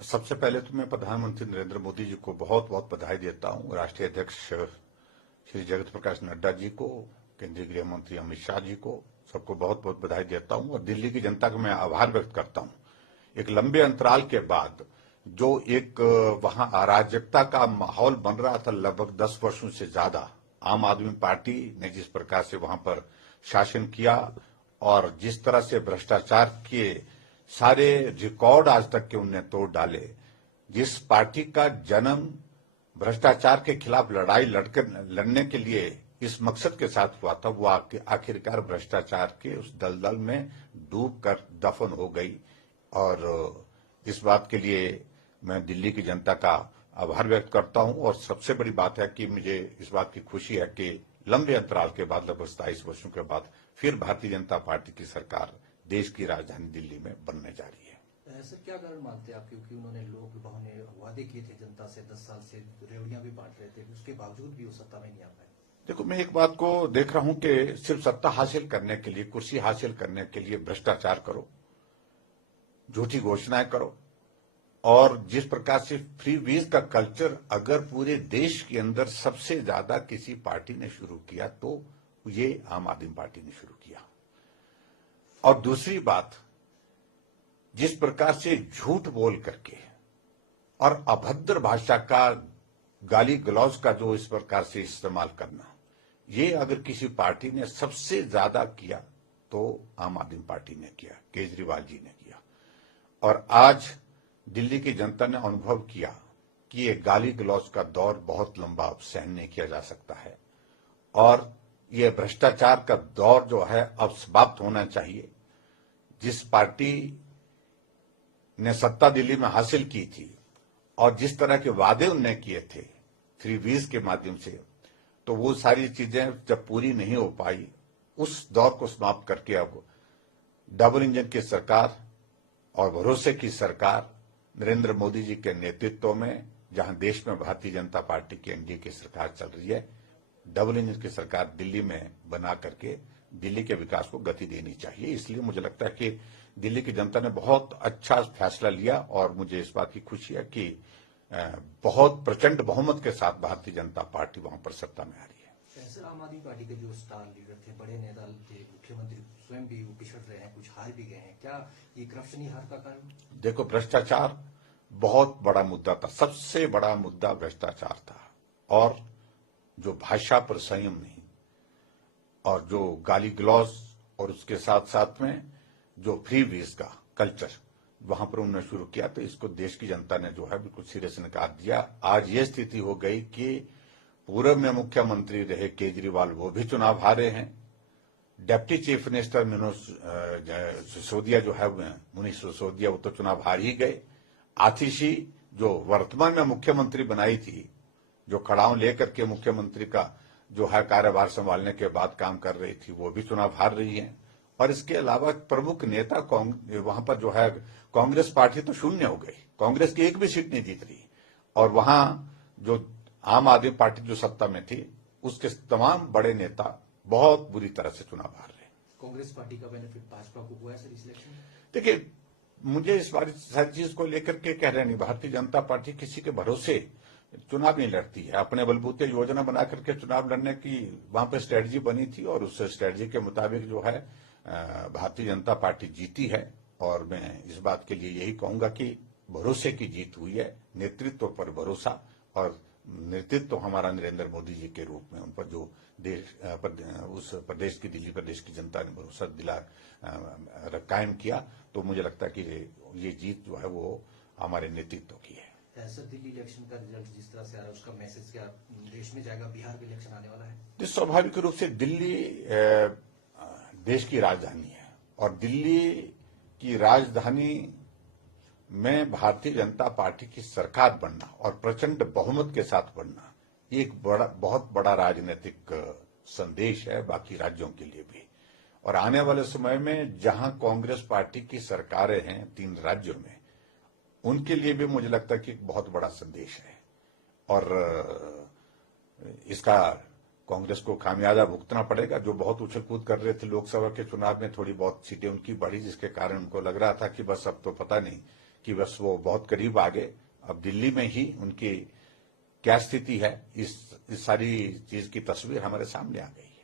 सबसे पहले तो मैं प्रधानमंत्री नरेंद्र मोदी जी को बहुत बहुत बधाई देता हूं, राष्ट्रीय अध्यक्ष श्री जगत प्रकाश नड्डा जी को, केंद्रीय गृह मंत्री अमित शाह जी को, सबको बहुत बहुत बधाई देता हूं और दिल्ली की जनता का मैं आभार व्यक्त करता हूं। एक लंबे अंतराल के बाद जो एक वहां अराजकता का माहौल बन रहा था लगभग 10 वर्षों से ज्यादा, आम आदमी पार्टी ने जिस प्रकार से वहां पर शासन किया और जिस तरह से भ्रष्टाचार के सारे रिकॉर्ड आज तक के उनने तोड़ डाले, जिस पार्टी का जन्म भ्रष्टाचार के खिलाफ लड़ने के लिए इस मकसद के साथ हुआ था, वो आखिरकार भ्रष्टाचार के उस दलदल में डूब कर दफन हो गई। और इस बात के लिए मैं दिल्ली की जनता का आभार व्यक्त करता हूं। और सबसे बड़ी बात है कि मुझे इस बात की खुशी है कि लंबे अंतराल के बाद, लगभग 27 वर्षों के बाद, फिर भारतीय जनता पार्टी की सरकार देश की राजधानी दिल्ली में बनने जा रही है। सर, क्या कारण मानते हैं आप? क्योंकि उन्होंने लोक लुभावने ने वादे किए थे जनता से, 10 साल से रेवड़ियां भी बांट रहे थे, उसके बावजूद भी वो सत्ता में नहीं आ पाए। देखो, मैं एक बात को देख रहा हूं कि सिर्फ सत्ता हासिल करने के लिए, कुर्सी हासिल करने के लिए भ्रष्टाचार करो, झूठी घोषणाएं करो, और जिस प्रकार से फ्री वीज का कल्चर अगर पूरे देश के अंदर सबसे ज्यादा किसी पार्टी ने शुरू किया तो ये आम आदमी पार्टी ने शुरू किया। और दूसरी बात, जिस प्रकार से झूठ बोल करके और अभद्र भाषा का, गाली गलौज का जो इस प्रकार से इस्तेमाल करना, ये अगर किसी पार्टी ने सबसे ज्यादा किया तो आम आदमी पार्टी ने किया, केजरीवाल जी ने किया। और आज दिल्ली की जनता ने अनुभव किया कि ये गाली गलौज का दौर बहुत लंबा अब सहन नहीं किया जा सकता है और ये भ्रष्टाचार का दौर जो है अब समाप्त होना चाहिए। जिस पार्टी ने सत्ता दिल्ली में हासिल की थी और जिस तरह के वादे उन्होंने किए थे फ्री वीज के माध्यम से, तो वो सारी चीजें जब पूरी नहीं हो पाई, उस दौर को समाप्त करके अब डबल इंजन की सरकार और भरोसे की सरकार नरेंद्र मोदी जी के नेतृत्व में, जहां देश में भारतीय जनता पार्टी की एनडीए की सरकार चल रही है, डबल इंजन की सरकार दिल्ली में बना करके दिल्ली के विकास को गति देनी चाहिए। इसलिए मुझे लगता है कि दिल्ली की जनता ने बहुत अच्छा फैसला लिया और मुझे इस बात की खुशी है कि बहुत प्रचंड बहुमत के साथ भारतीय जनता पार्टी वहां पर सत्ता में आ रही है। सर, आम आदमी पार्टी के जो स्टार लीडर थे, बड़े नेता थे, मुख्यमंत्री स्वयं भी पिछड़ रहे हैं, कुछ हार भी गए हैं, क्या ये करप्शन ही हार का कारण? देखो, भ्रष्टाचार बहुत बड़ा मुद्दा था, सबसे बड़ा मुद्दा भ्रष्टाचार था। और जो भाषा पर संयम नहीं और जो गाली गलौज और उसके साथ साथ में जो फ्री वीज का कल्चर वहां पर उन्होंने शुरू किया, तो इसको देश की जनता ने जो है बिल्कुल सिरे से नकार दिया। आज ये स्थिति हो गई कि पूर्व में मुख्यमंत्री रहे केजरीवाल, वो भी चुनाव हारे हैं। Deputy chief minister Munish Sisodia, वो तो चुनाव हार ही गए। आतिशी, जो वर्तमान में मुख्यमंत्री बनाई थी, जो कड़ाव लेकर के मुख्यमंत्री का जो है कार्यभार संभालने के बाद काम कर रही थी, वो भी चुनाव हार रही है। और इसके अलावा प्रमुख नेता वहां पर जो है कांग्रेस पार्टी तो शून्य हो गई, कांग्रेस की एक भी सीट नहीं जीत रही। और वहां जो आम आदमी पार्टी जो सत्ता में थी, उसके तमाम बड़े नेता बहुत बुरी तरह से चुनाव हार रहे। कांग्रेस पार्टी का बेनिफिट भाजपा को हुआ है सर इस इलेक्शन में? देखिए, मुझे इस बार हर चीज को लेकर के कह रहे नहीं, भारतीय जनता पार्टी किसी के भरोसे चुनाव नहीं लड़ती है। अपने बलबूते योजना बना करके चुनाव लड़ने की वहां पर स्ट्रेटजी बनी थी और उस स्ट्रेटजी के मुताबिक जो है भारतीय जनता पार्टी जीती है। और मैं इस बात के लिए यही कहूंगा कि भरोसे की जीत हुई है, नेतृत्व पर भरोसा, और नेतृत्व हमारा नरेंद्र मोदी जी के रूप में उन पर जो उस प्रदेश की, दिल्ली प्रदेश की जनता ने भरोसा कायम किया, तो मुझे लगता है कि ये जीत जो है वो हमारे नेतृत्व की है। सर, दिल्ली इलेक्शन का रिजल्ट जिस तरह से आ रहा है, उसका मैसेज क्या देश में जाएगा? बिहार का इलेक्शन आने वाला है। स्वाभाविक रूप से दिल्ली देश की राजधानी है और दिल्ली की राजधानी में भारतीय जनता पार्टी की सरकार बनना और प्रचंड बहुमत के साथ बनना एक बहुत बड़ा राजनीतिक संदेश है बाकी राज्यों के लिए भी। और आने वाले समय में जहां कांग्रेस पार्टी की सरकारें हैं 3 राज्यों में, उनके लिए भी मुझे लगता है कि एक बहुत बड़ा संदेश है और इसका कांग्रेस को खामियाजा भुगतना पड़ेगा। जो बहुत उछल कूद कर रहे थे लोकसभा के चुनाव में, थोड़ी बहुत सीटें उनकी बढ़ी, जिसके कारण उनको लग रहा था कि बस अब तो पता नहीं कि बस वो बहुत करीब आ गए। अब दिल्ली में ही उनकी क्या स्थिति है, इस सारी चीज की तस्वीर हमारे सामने आ गई।